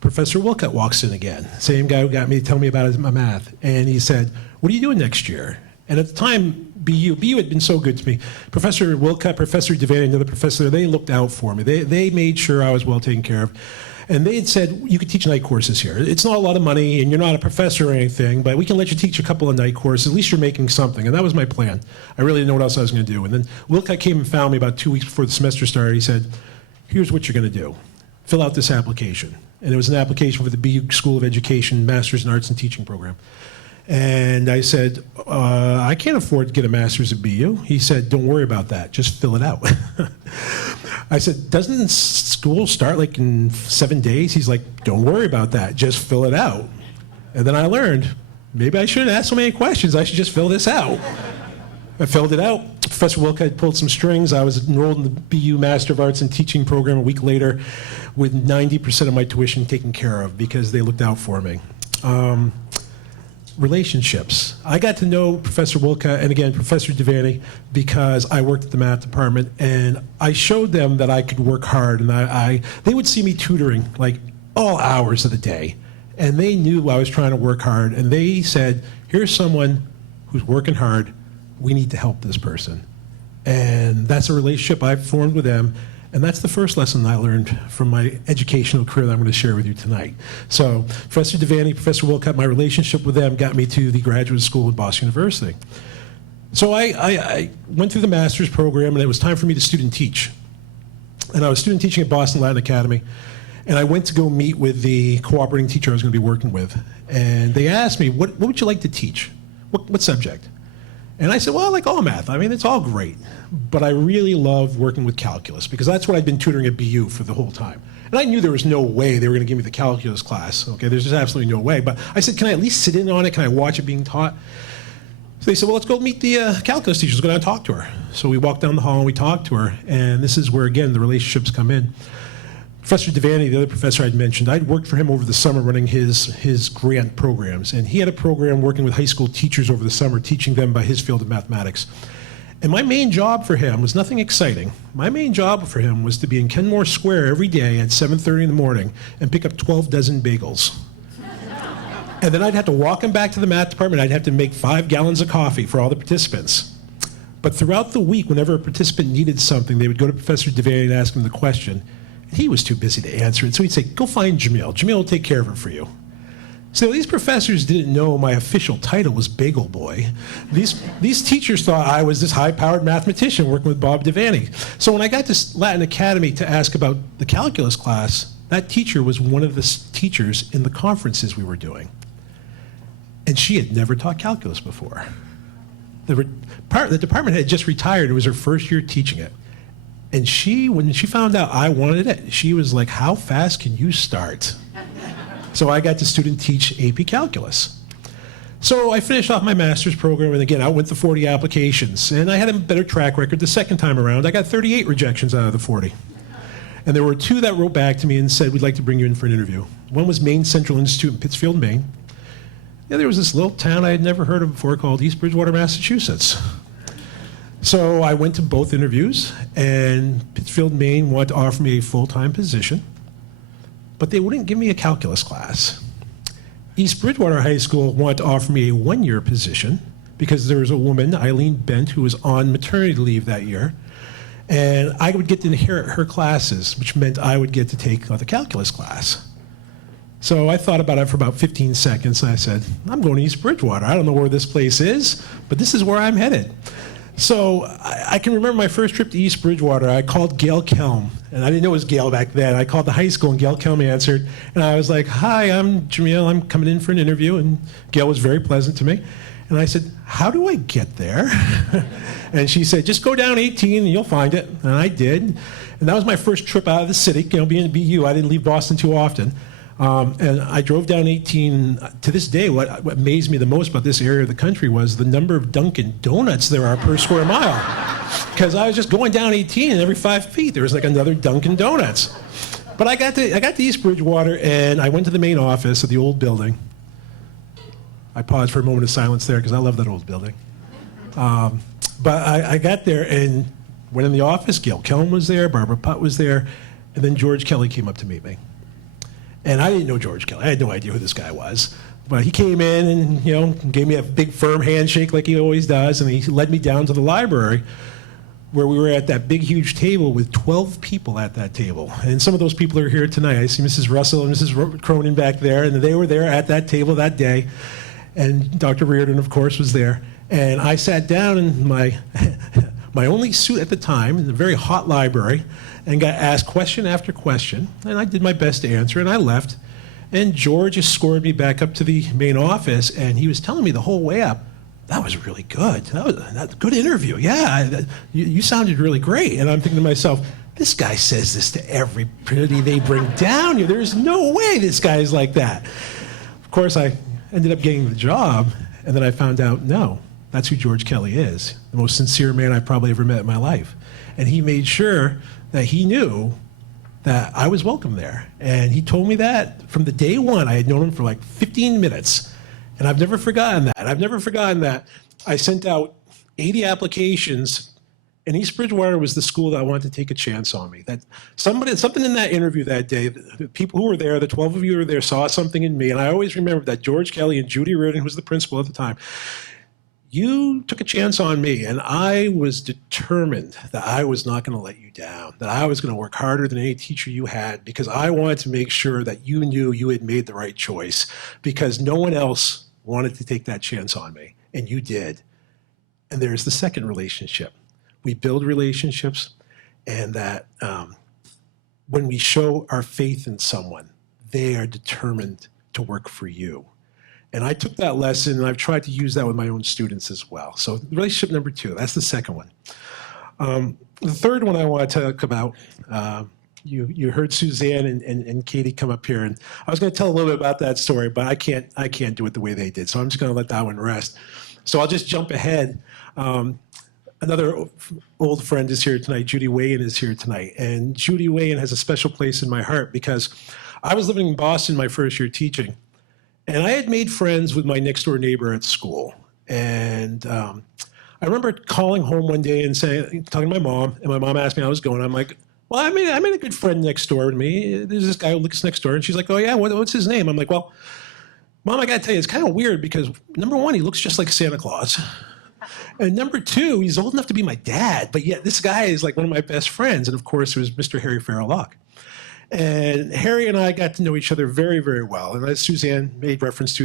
Professor Wilcott walks in again, same guy who got me to tell me about my math. And he said, "What are you doing next year?" And at the time, BU had been so good to me. Professor Wilcott, Professor Devaney, another professor, they looked out for me. They made sure I was well taken care of. And they had said, "You could teach night courses here. It's not a lot of money, and you're not a professor or anything, but we can let you teach a couple of night courses. At least you're making something." And that was my plan. I really didn't know what else I was going to do. And then Wilcott came and found me about 2 weeks before the semester started. He said, "Here's what you're going to do. Fill out this application." And it was an application for the BU School of Education Master's in Arts and Teaching program. And I said, "I can't afford to get a master's at BU." He said, "Don't worry about that. Just fill it out." I said, "Doesn't school start like in 7 days?" He's like, "Don't worry about that. Just fill it out." And then I learned, maybe I shouldn't ask so many questions. I should just fill this out. I filled it out. Professor Wilcott pulled some strings. I was enrolled in the BU Master of Arts and Teaching program a week later with 90% of my tuition taken care of because they looked out for me. Relationships. I got to know Professor Wilcott and again Professor Devaney because I worked at the math department, and I showed them that I could work hard, and they would see me tutoring like all hours of the day, and they knew I was trying to work hard, and they said, "Here's someone who's working hard. We need to help this person." And that's a relationship I've formed with them, And that's the first lesson I learned from my educational career that I'm going to share with you tonight. So Professor Devaney, Professor Wilcott, my relationship with them got me to the graduate school at Boston University. So I went through the master's program, and it was time for me to student teach. And I was student teaching at Boston Latin Academy, and I went to go meet with the cooperating teacher I was going to be working with. And they asked me, what would you like to teach? What subject? And I said, well, I like all math. I mean, it's all great. But I really love working with calculus, because that's what I'd been tutoring at BU for the whole time. And I knew there was no way they were going to give me the calculus class. Okay, there's just absolutely no way. But I said, can I at least sit in on it? Can I watch it being taught? So they said, well, let's go meet the calculus teacher. Let's go down and talk to her. So we walked down the hall and we talked to her. And this is where, again, the relationships come in. Professor Devaney, the other professor I'd mentioned, I'd worked for him over the summer running his grant programs. And he had a program working with high school teachers over the summer, teaching them by his field of mathematics. And my main job for him was nothing exciting. My main job for him was to be in Kenmore Square every day at 7:30 in the morning and pick up 12 dozen bagels. And then I'd have to walk him back to the math department. I'd have to make 5 gallons of coffee for all the participants. But throughout the week, whenever a participant needed something, they would go to Professor Devaney and ask him the question. He was too busy to answer it, so he'd say, go find Jamil. Jamil will take care of it for you. So these professors didn't know my official title was Bagel Boy. These teachers thought I was this high-powered mathematician working with Bob Devaney. So when I got to Latin Academy to ask about the calculus class, that teacher was one of the teachers in the conferences we were doing. And she had never taught calculus before. The department had just retired. It was her first year teaching it. And when she found out I wanted it, she was like, how fast can you start? So I got to student teach AP Calculus. So I finished off my master's program, and again, I went to 40 applications. And I had a better track record the second time around. I got 38 rejections out of the 40. And there were 2 that wrote back to me and said, we'd like to bring you in for an interview. One was Maine Central Institute in Pittsfield, Maine. The other was this little town I had never heard of before called East Bridgewater, Massachusetts. So I went to both interviews, and Pittsfield, Maine wanted to offer me a full-time position, but they wouldn't give me a calculus class. East Bridgewater High School wanted to offer me a 1-year position because there was a woman, Eileen Bent, who was on maternity leave that year, and I would get to inherit her classes, which meant I would get to take the calculus class. So I thought about it for about 15 seconds, and I said, I'm going to East Bridgewater. I don't know where this place is, but this is where I'm headed. So I can remember my first trip to East Bridgewater. I called Gail Kelm, and I didn't know it was Gail back then. I called the high school, and Gail Kelm answered, and I was like, hi, I'm Jamil. I'm coming in for an interview, and Gail was very pleasant to me. And I said, how do I get there? And she said, just go down 18 and you'll find it. And I did. And that was my first trip out of the city. Being at BU, I didn't leave Boston too often. And I drove down 18. To this day, what amazed me the most about this area of the country was the number of Dunkin' Donuts there are per square mile. Because I was just going down 18, and every 5 feet there was like another Dunkin' Donuts. But I got to East Bridgewater, and I went to the main office of the old building. I paused for a moment of silence there because I love that old building. But I got there and went in the office. Gail Kelm was there, Barbara Putt was there, and then George Kelly came up to meet me. And I didn't know George Kelly. I had no idea who this guy was. But he came in and, gave me a big firm handshake like he always does, and he led me down to the library where we were at that big, huge table with 12 people at that table. And some of those people are here tonight. I see Mrs. Russell and Mrs. Cronin back there, and they were there at that table that day. And Dr. Reardon, of course, was there. And I sat down in my only suit at the time in the very hot library and got asked question after question. And I did my best to answer, and I left. And George escorted me back up to the main office, and he was telling me the whole way up, that was really good. That was a good interview. Yeah, you sounded really great. And I'm thinking to myself, this guy says this to everybody they bring down here. There's no way this guy is like that. Of course, I ended up getting the job, and then I found out, no, that's who George Kelly is, the most sincere man I've probably ever met in my life. And he made sure that he knew that I was welcome there. And he told me that from the day one. I had known him for like 15 minutes. And I've never forgotten that. I've never forgotten that. I sent out 80 applications, and East Bridgewater was the school that I wanted to take a chance on me. That something in that interview that day, the people who were there, the 12 of you who were there, saw something in me. And I always remember that George Kelly and Judy Reardon, who was the principal at the time, you took a chance on me, and I was determined that I was not going to let you down, that I was going to work harder than any teacher you had, because I wanted to make sure that you knew you had made the right choice, because no one else wanted to take that chance on me, and you did. And there's the second relationship. We build relationships, and that when we show our faith in someone, they are determined to work for you. And I took that lesson, and I've tried to use that with my own students as well. So relationship number 2, that's the second one. The third one I want to talk about, you heard Suzanne and Katie come up here, and I was going to tell a little bit about that story, but I can't do it the way they did, so I'm just going to let that one rest. So I'll just jump ahead. Another old friend is here tonight. Judy Wayan is here tonight, and Judy Wayan has a special place in my heart because I was living in Boston my first year teaching, and I had made friends with my next door neighbor at school. And I remember calling home one day and talking to my mom, and my mom asked me how I was going. I'm like, well, I made a good friend next door to me. There's this guy who lives next door, and she's like, oh yeah, what's his name? I'm like, well, Mom, I gotta tell you, it's kind of weird because number 1, he looks just like Santa Claus. And number 2, he's old enough to be my dad, but yet this guy is like one of my best friends. And of course, it was Mr. Harry Farrell. And Harry and I got to know each other very, very well. And as Suzanne made reference to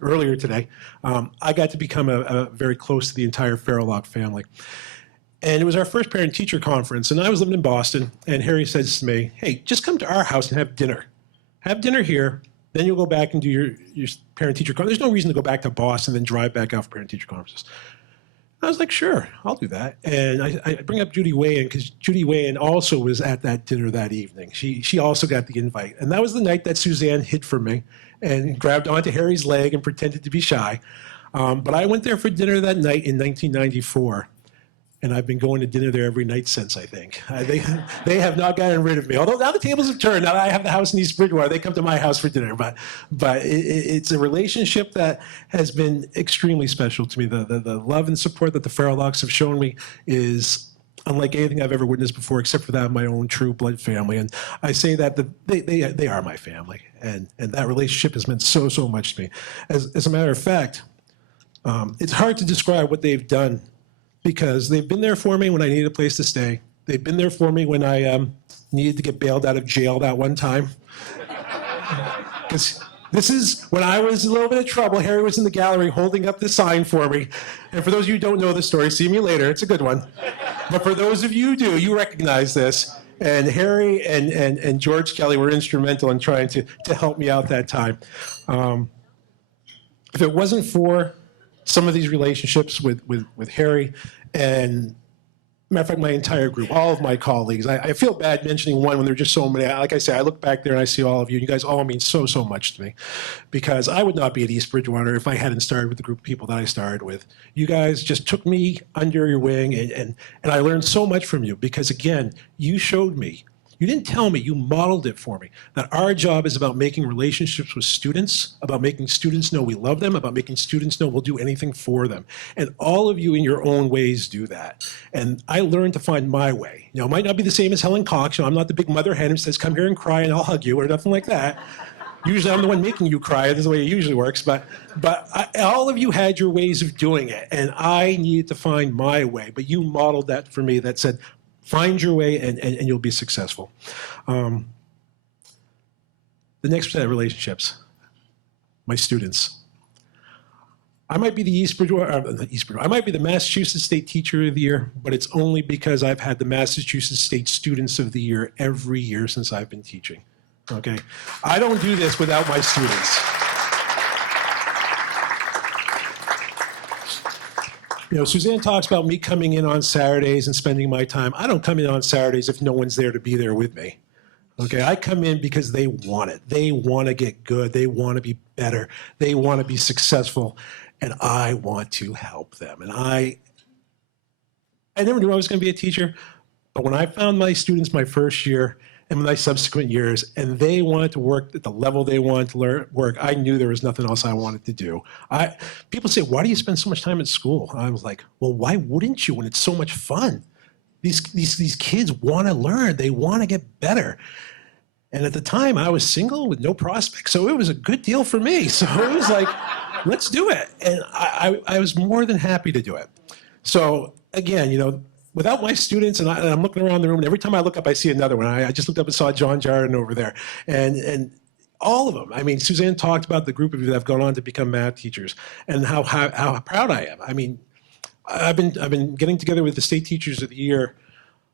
earlier today, I got to become a very close to the entire Farrell family. And it was our first parent-teacher conference, and I was living in Boston, and Harry says to me, hey, just come to our house and have dinner. Have dinner here, then you'll go back and do your parent-teacher conference. There's no reason to go back to Boston and then drive back out for parent-teacher conferences. I was like, sure, I'll do that. And I bring up Judy Wayan because Judy Wayan also was at that dinner that evening. She also got the invite. And that was the night that Suzanne hid from me and grabbed onto Harry's leg and pretended to be shy. But I went there for dinner that night in 1994. And I've been going to dinner there every night since, I think. They have not gotten rid of me. Although now the tables have turned. Now that I have the house in East Bridgewater, they come to my house for dinner. But it's a relationship that has been extremely special to me. The love and support that the Farrellocks have shown me is unlike anything I've ever witnessed before, except for that of my own true blood family. And I say that they are my family. And that relationship has meant so, so much to me. As a matter of fact, it's hard to describe what they've done, because they've been there for me when I needed a place to stay. They've been there for me when I needed to get bailed out of jail that one time. Because this is when I was in a little bit of trouble. Harry was in the gallery holding up the sign for me. And for those of you who don't know the story, see me later. It's a good one. But for those of you who do, you recognize this. And Harry and George Kelly were instrumental in trying to help me out that time. If it wasn't for some of these relationships with Harry and, matter of fact, my entire group, all of my colleagues. I feel bad mentioning one when there are just so many. Like I say, I look back there and I see all of you. You guys all mean so, so much to me, because I would not be at East Bridgewater if I hadn't started with the group of people that I started with. You guys just took me under your wing, and I learned so much from you because, again, you showed me. You didn't tell me, you modeled it for me, that our job is about making relationships with students, about making students know we love them, about making students know we'll do anything for them. And all of you in your own ways do that. And I learned to find my way. You know, it might not be the same as Helen Cox. You know, I'm not the big mother hen who says, come here and cry and I'll hug you, or nothing like that. Usually I'm the one making you cry. This is the way it usually works. But all of you had your ways of doing it, and I needed to find my way. But you modeled that for me, that said, find your way and you'll be successful. The next set of relationships, my students. I might be the I might be the Massachusetts State Teacher of the Year, but it's only because I've had the Massachusetts State Students of the Year every year since I've been teaching. Okay? I don't do this without my students. You know, Suzanne talks about me coming in on Saturdays and spending my time. I don't come in on Saturdays if no one's there to be there with me. Okay, I come in because they want it. They want to get good. They want to be better. They want to be successful. And I want to help them. And I never knew I was going to be a teacher, but when I found my students my first year and my subsequent years, and they wanted to work at the level they wanted to work, I knew there was nothing else I wanted to do. People say, why do you spend so much time at school? I was like, well, why wouldn't you when it's so much fun? These kids want to learn. They want to get better. And at the time, I was single with no prospects, so it was a good deal for me. So it was like, let's do it. And I was more than happy to do it. So again, without my students, and I'm looking around the room, and every time I look up, I see another one. I just looked up and saw John Jardin over there. And all of them. I mean, Suzanne talked about the group of you that have gone on to become math teachers and how proud I am. I mean, I've been getting together with the state teachers of the year.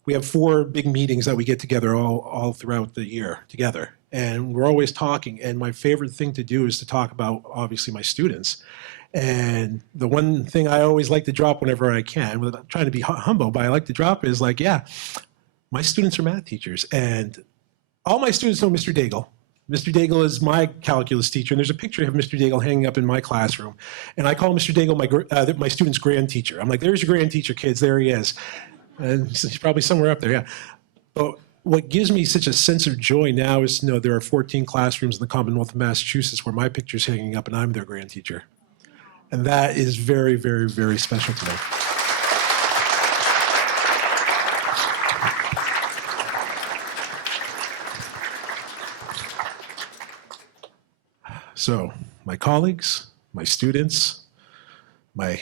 We have 4 big meetings that we get together all throughout the year together. And we're always talking. And my favorite thing to do is to talk about, obviously, my students. And the one thing I always like to drop whenever I can, without trying to be humble, but I like to drop is like, yeah, my students are math teachers. And all my students know Mr. Daigle. Mr. Daigle is my calculus teacher, and there's a picture of Mr. Daigle hanging up in my classroom. And I call Mr. Daigle my student's grand teacher. I'm like, there's your grand teacher, kids. There he is. And he's probably somewhere up there, yeah. But what gives me such a sense of joy now is to know there are 14 classrooms in the Commonwealth of Massachusetts where my picture's hanging up and I'm their grand teacher. And that is very, very, very special to me. So, my colleagues, my students, my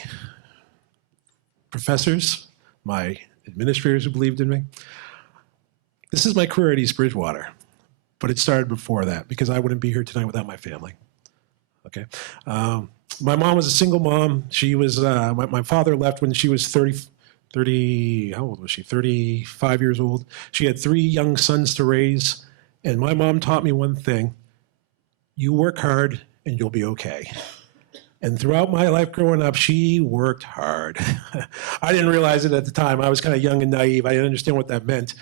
professors, my administrators who believed in me. This is my career at East Bridgewater, but it started before that because I wouldn't be here tonight without my family. Okay, my mom was a single mom. She was my father left when she was 30. How old was she? 35 years old. She had 3 young sons to raise, and my mom taught me one thing: you work hard and you'll be okay. And throughout my life growing up, she worked hard. I didn't realize it at the time. I was kind of young and naive. I didn't understand what that meant.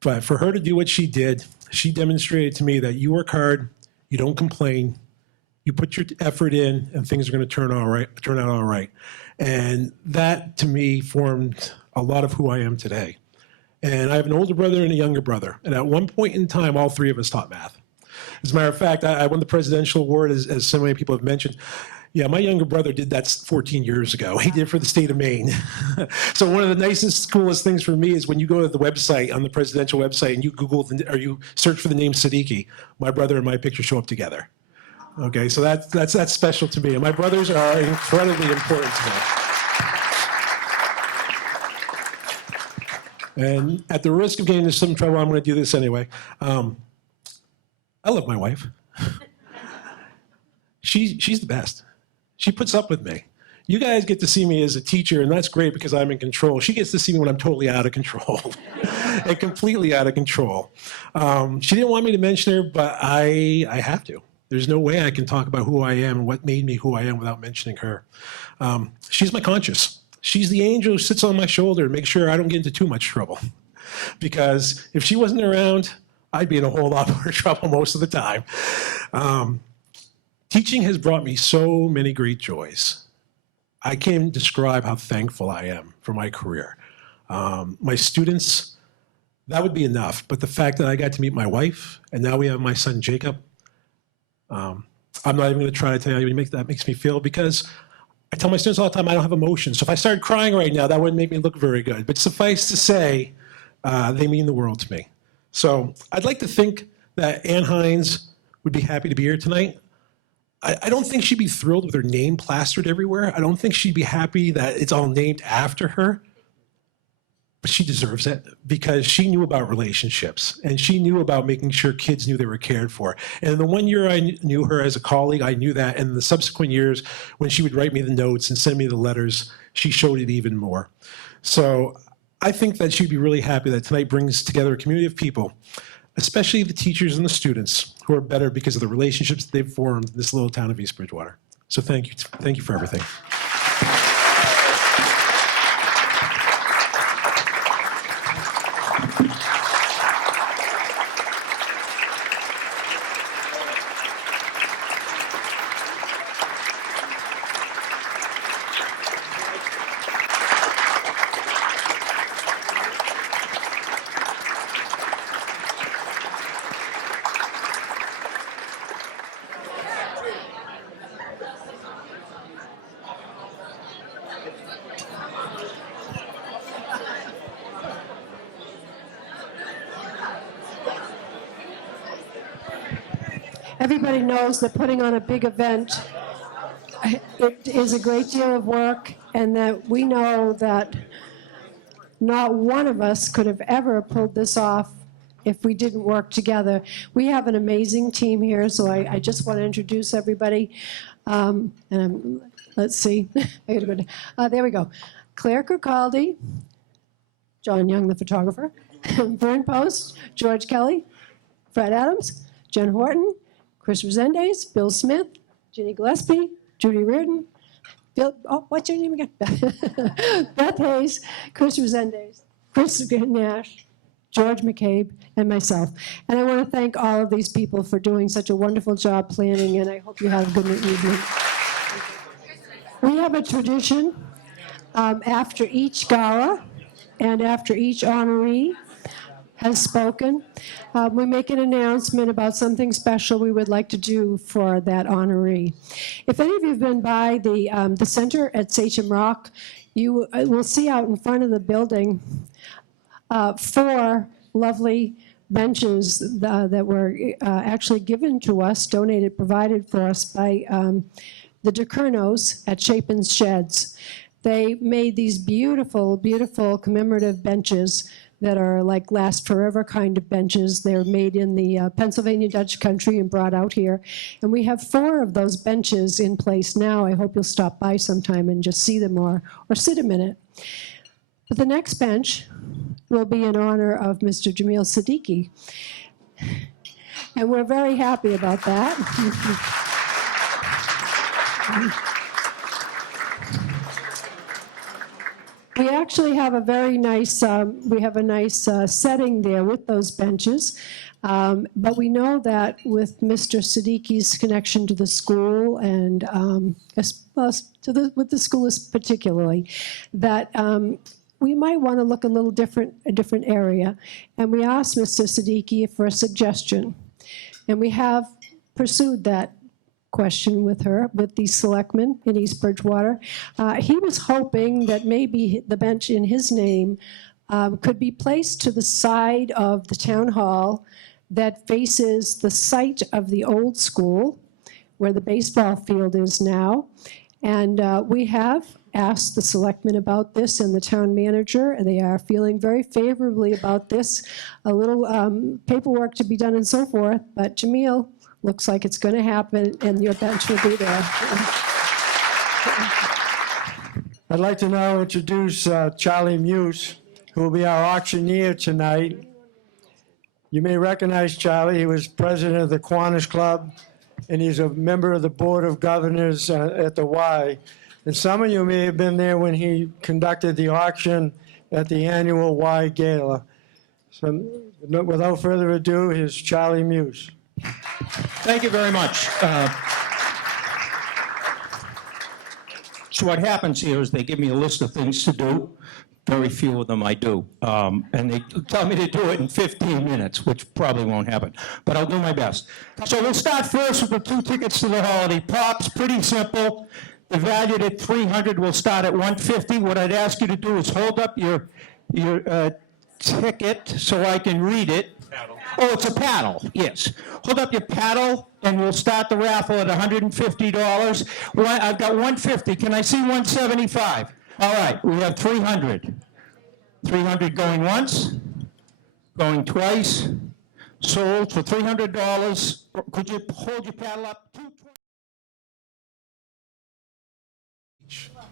But for her to do what she did, she demonstrated to me that you work hard, you don't complain, you put your effort in, and things are going to turn out all right. And that, to me, formed a lot of who I am today. And I have an older brother and a younger brother. And at one point in time, all 3 of us taught math. As a matter of fact, I won the presidential award, as so many people have mentioned. Yeah, my younger brother did that 14 years ago. He did it for the state of Maine. So one of the nicest, coolest things for me is when you go to the website, on the presidential website, and you Google or you search for the name Siddiqui, my brother and my picture show up together. Okay, so that's special to me. And my brothers are incredibly important to me. And at the risk of getting into some trouble, I'm going to do this anyway. I love my wife. She's the best. She puts up with me. You guys get to see me as a teacher, and that's great because I'm in control. She gets to see me when I'm totally out of control and completely out of control. She didn't want me to mention her, but I have to. There's no way I can talk about who I am and what made me who I am without mentioning her. She's my conscience. She's the angel who sits on my shoulder and makes sure I don't get into too much trouble. Because if she wasn't around, I'd be in a whole lot more trouble most of the time. Teaching has brought me so many great joys. I can't even describe how thankful I am for my career. My students, that would be enough. But the fact that I got to meet my wife, and now we have my son Jacob, I'm not even going to try to tell you how that makes me feel, because I tell my students all the time I don't have emotions. So if I started crying right now, that wouldn't make me look very good. But suffice to say, they mean the world to me. So I'd like to think that Anne Hynes would be happy to be here tonight. I don't think she'd be thrilled with her name plastered everywhere. I don't think she'd be happy that it's all named after her. But she deserves it because she knew about relationships and she knew about making sure kids knew they were cared for. And the 1 year I knew her as a colleague, I knew that. And the subsequent years, when she would write me the notes and send me the letters, she showed it even more. So I think that she'd be really happy that tonight brings together a community of people, especially the teachers and the students, who are better because of the relationships they've formed in this little town of East Bridgewater. So thank you. Thank you for everything. Everybody knows that putting on a big event it is a great deal of work, and that we know that not one of us could have ever pulled this off if we didn't work together. We have an amazing team here, so I just want to introduce everybody. Let's see. I gotta go there we go. Claire Kirkcaldy, John Young, the photographer, Vern Post, George Kelly, Fred Adams, Jen Horton, Chris Resendez, Bill Smith, Ginny Gillespie, Judy Reardon, Bill, what's your name again? Beth Hayes, Chris Resendez, Chris Nash, George McCabe, and myself. And I want to thank all of these people for doing such a wonderful job planning, and I hope you have a good evening. We have a tradition after each gala and after each honoree has spoken, we make an announcement about something special we would like to do for that honoree. If any of you have been by the center at Sachem Rock, you will see out in front of the building 4 lovely benches that were actually given to us, donated, provided for us by the DeCurnos at Chapin's Sheds. They made these beautiful, beautiful commemorative benches that are like last forever kind of benches. They're made in the Pennsylvania Dutch country and brought out here. And we have 4 of those benches in place now. I hope you'll stop by sometime and just see them or sit a minute. But the next bench will be in honor of Mr. Jameel Siddiqui. And we're very happy about that. We actually have a very nice, setting there with those benches. But we know that with Mr. Siddiqui's connection to the school and with the school particularly, that we might want to look a different area. And we asked Mr. Siddiqui for a suggestion. And we have pursued that question with the selectmen in East Bridgewater. He was hoping that maybe the bench in his name could be placed to the side of the town hall that faces the site of the old school, where the baseball field is now. And we have asked the selectmen about this and the town manager, and they are feeling very favorably about this. A little paperwork to be done and so forth, but Jameel, looks like it's going to happen, and your bench will be there. I'd like to now introduce Charlie Muse, who will be our auctioneer tonight. You may recognize Charlie. He was president of the Kiwanis Club, and he's a member of the Board of Governors at the Y. And some of you may have been there when he conducted the auction at the annual Y Gala. So without further ado, here's Charlie Muse. Thank you very much. So what happens here is they give me a list of things to do. Very few of them I do. And they tell me to do it in 15 minutes, which probably won't happen. But I'll do my best. So we'll start first with the 2 tickets to the holiday pops. Pretty simple. They're valued at $300. We'll start at $150. What I'd ask you to do is hold up your ticket so I can read it. Oh, it's a paddle, yes. Hold up your paddle, and we'll start the raffle at $150. I've got $150. Can I see $175? All right, we have $300. $300 going once, going twice, sold for $300. Could you hold your paddle up?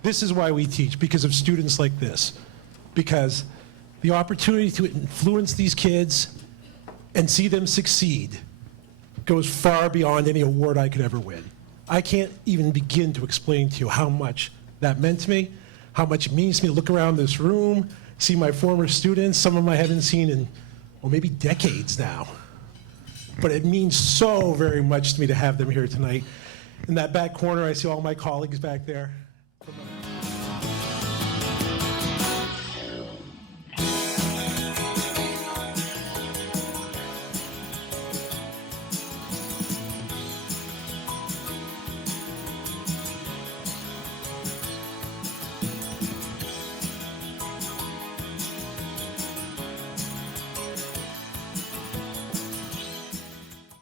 This is why we teach, because of students like this. Because the opportunity to influence these kids and see them succeed goes far beyond any award I could ever win. I can't even begin to explain to you how much that meant to me, how much it means to me to look around this room, see my former students, some of them I haven't seen in, well, maybe decades now. But it means so very much to me to have them here tonight. In that back corner, I see all my colleagues back there.